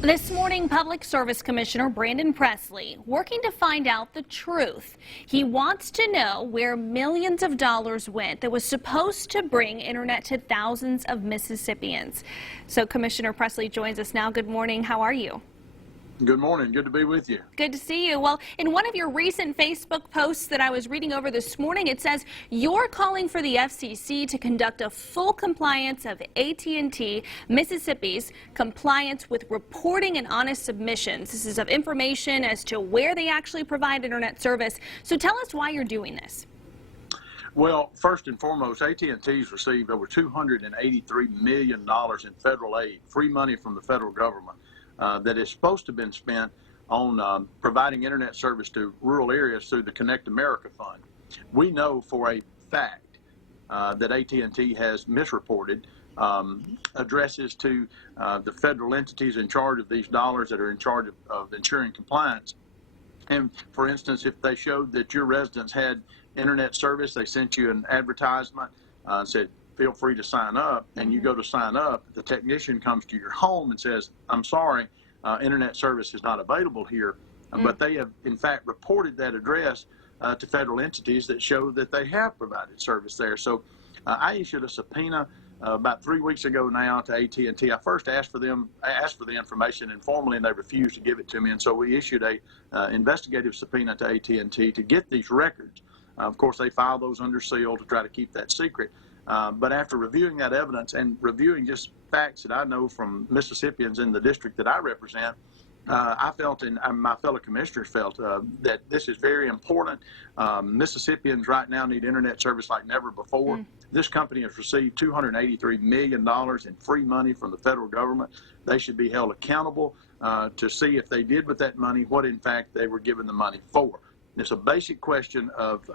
This morning, Public Service Commissioner Brandon Presley working to find out the truth. He wants to know where millions of dollars went that was supposed to bring internet to thousands of Mississippians. So Commissioner Presley joins us now. Good morning. How are you? Good morning. Good to be with you. Good to see you. Well, in one of your recent Facebook posts that I was reading over this morning, it says you're calling for the FCC to conduct a full compliance of AT&T Mississippi's compliance with reporting and honest submissions. This is of information as to where they actually provide internet service. So tell us why you're doing this. Well, first and foremost, AT&T's received over $283 million in federal aid, free money from the federal government. That is supposed to have been spent on providing internet service to rural areas through the Connect America Fund. We know for a fact that AT&T has misreported addresses to the federal entities in charge of these dollars that are in charge of ensuring compliance. And for instance, if they showed that your residents had internet service, they sent you an advertisement, said, feel free to sign up, and you go to sign up, the technician comes to your home and says, I'm sorry, internet service is not available here. But they have, in fact, reported that address to federal entities that show that they have provided service there. So I issued a subpoena about 3 weeks ago now to AT&T. I first asked for the information informally, and they refused to give it to me. And so we issued a investigative subpoena to AT&T to get these records. Of course, they filed those under seal to try to keep that secret. But after reviewing that evidence and reviewing just facts that I know from Mississippians in the district that I represent, I felt, and my fellow commissioners felt, that this is very important. Mississippians right now need internet service like never before. This company has received $283 million in free money from the federal government. They should be held accountable to see if they did with that money what, in fact, they were given the money for. It's a basic question of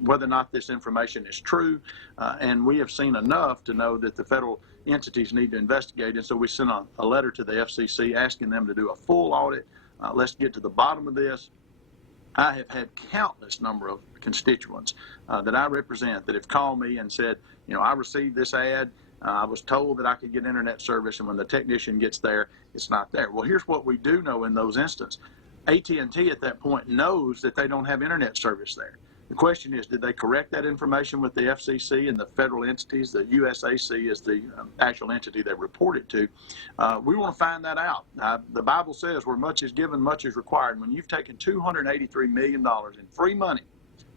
whether or not this information is true, and we have seen enough to know that the federal entities need to investigate. And so we sent a letter to the FCC asking them to do a full audit. Let's get to the bottom of this. I have had countless number of constituents that I represent that have called me and said, you know, I received this ad. I was told that I could get internet service, and when the technician gets there, it's not there. Well, here's what we do know in those instances. AT&T at that point knows that they don't have internet service there. The question is, did they correct that information with the FCC and the federal entities? The USAC is the actual entity they report it to. We want to find that out. The Bible says where much is given, much is required. When you've taken $283 million in free money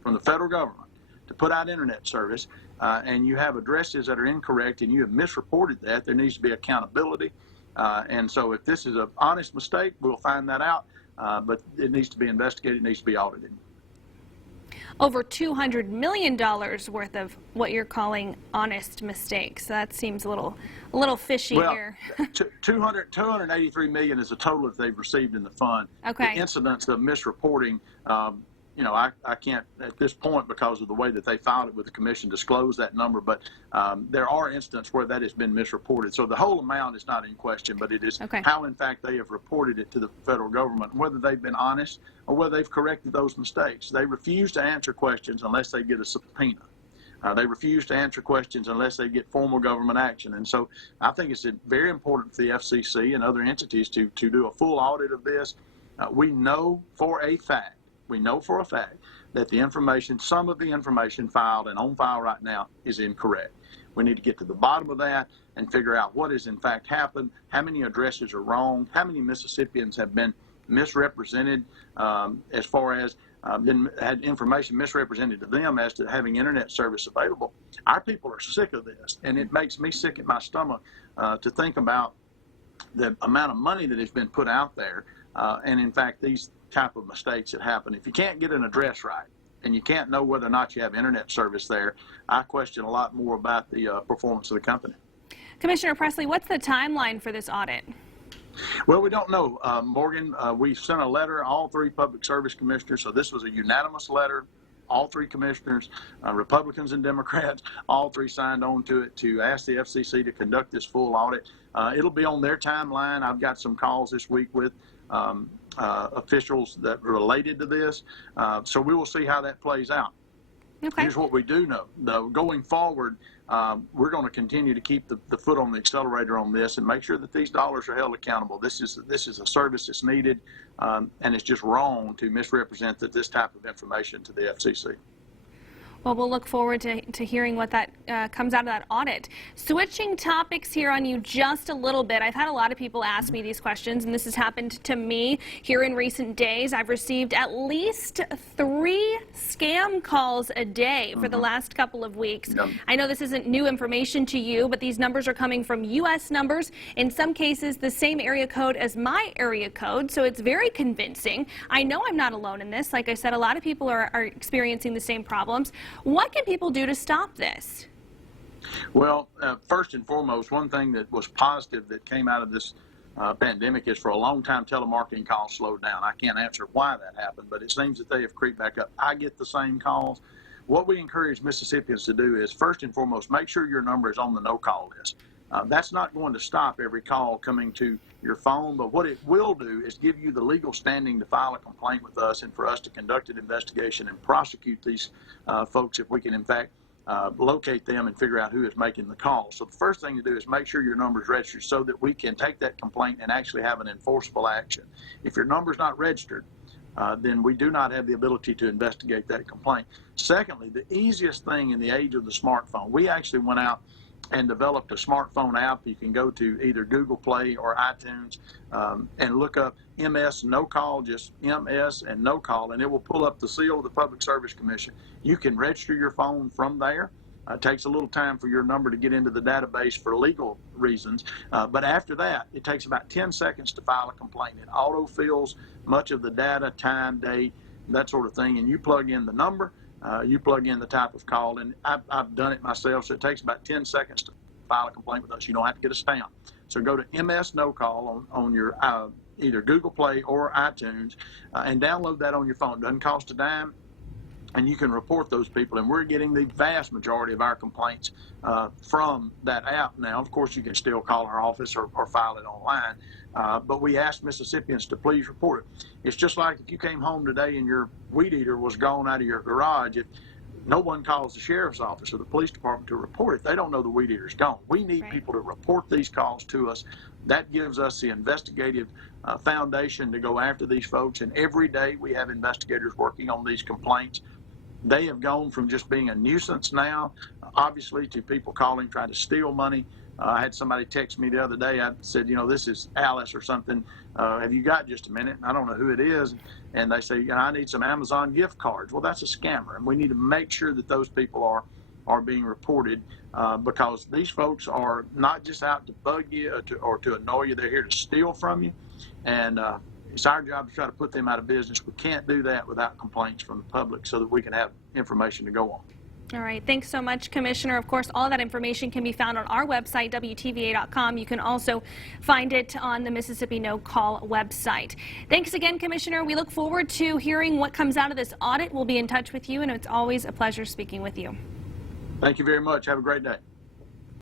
from the federal government to put out internet service, and you have addresses that are incorrect and you have misreported that, there needs to be accountability. And so if this is an honest mistake, we'll find that out. But it needs to be investigated, it needs to be audited. Over $200 million worth of what you're calling honest mistakes. That seems a little fishy here. 283 million is the total that they've received in the fund. Okay. The incidents of misreporting, you know, I can't at this point, because of the way that they filed it with the commission, disclose that number, but there are instances where that has been misreported. So the whole amount is not in question, but it is how, in fact, they have reported it to the federal government, whether they've been honest or whether they've corrected those mistakes. They refuse to answer questions unless they get a subpoena. They refuse to answer questions unless they get formal government action. And so I think it's very important for the FCC and other entities to do a full audit of this. We know for a fact that the information, some of the information filed and on file right now is incorrect. We need to get to the bottom of that and figure out what has in fact happened, how many addresses are wrong, how many Mississippians have been misrepresented as far as had information misrepresented to them as to having internet service available. Our people are sick of this, and it makes me sick at my stomach to think about the amount of money that has been put out there, and in fact these type of mistakes that happen. If you can't get an address right and you can't know whether or not you have internet service there, I question a lot more about the performance of the company. Commissioner Presley, what's the timeline for this audit? Well, we don't know, Morgan. We sent a letter, all three public service commissioners, so this was a unanimous letter. All three commissioners, Republicans and Democrats, all three signed on to it to ask the FCC to conduct this full audit. It'll be on their timeline. I've got some calls this week with officials that are related to this, so we will see how that plays out. Okay. Here's what we do know, though. Going forward, we're going to continue to keep the foot on the accelerator on this and make sure that these dollars are held accountable. This is a service that's needed, and it's just wrong to misrepresent this type of information to the FCC. Well, we'll look forward to hearing what that comes out of that audit. Switching topics here on you just a little bit. I've had a lot of people ask me these questions, and this has happened to me here in recent days. I've received at least 3 scam calls a day for the last couple of weeks. Yep. I know this isn't new information to you, but these numbers are coming from U.S. numbers. In some cases, the same area code as my area code, so it's very convincing. I know I'm not alone in this. Like I said, a lot of people are experiencing the same problems. What can people do to stop this? Well, first and foremost, one thing that was positive that came out of this pandemic is for a long time telemarketing calls slowed down. I can't answer why that happened, but it seems that they have creeped back up. I get the same calls. What we encourage Mississippians to do is, first and foremost, make sure your number is on the no-call list. That's not going to stop every call coming to your phone, but what it will do is give you the legal standing to file a complaint with us and for us to conduct an investigation and prosecute these folks if we can, in fact, locate them and figure out who is making the call. So the first thing to do is make sure your number is registered so that we can take that complaint and actually have an enforceable action. If your number is not registered, then we do not have the ability to investigate that complaint. Secondly, the easiest thing in the age of the smartphone, we actually went out and developed a smartphone app. You can go to either Google Play or iTunes and look up MS No Call, just MS and No Call, and it will pull up the seal of the Public Service Commission. You can register your phone from there. It takes a little time for your number to get into the database for legal reasons, but after that, it takes about 10 seconds to file a complaint. It autofills much of the data, time, date, that sort of thing, and you plug in the number. You plug in the type of call, and I've done it myself, so it takes about 10 seconds to file a complaint with us. You don't have to get a stamp. So go to MS No Call on your either Google Play or iTunes and download that on your phone. It doesn't cost a dime, and you can report those people. And we're getting the vast majority of our complaints from that app now. Of course, you can still call our office or file it online. But we ask Mississippians to please report it. It's just like if you came home today and your weed eater was gone out of your garage. If no one calls the sheriff's office or the police department to report it, they don't know the weed eater's gone. We need people to report these calls to us. That gives us the investigative foundation to go after these folks. And every day we have investigators working on these complaints. They have gone from just being a nuisance now, obviously, to people calling trying to steal money. I had somebody text me the other day. I said, you know, this is Alice or something. Have you got just a minute? And I don't know who it is. And they say, you know, I need some Amazon gift cards. Well, that's a scammer. And we need to make sure that those people are being reported because these folks are not just out to bug you or to annoy you. They're here to steal from you. And it's our job to try to put them out of business. We can't do that without complaints from the public so that we can have information to go on. All right. Thanks so much, Commissioner. Of course, all that information can be found on our website, WTVA.com. You can also find it on the Mississippi No Call website. Thanks again, Commissioner. We look forward to hearing what comes out of this audit. We'll be in touch with you, and it's always a pleasure speaking with you. Thank you very much. Have a great day.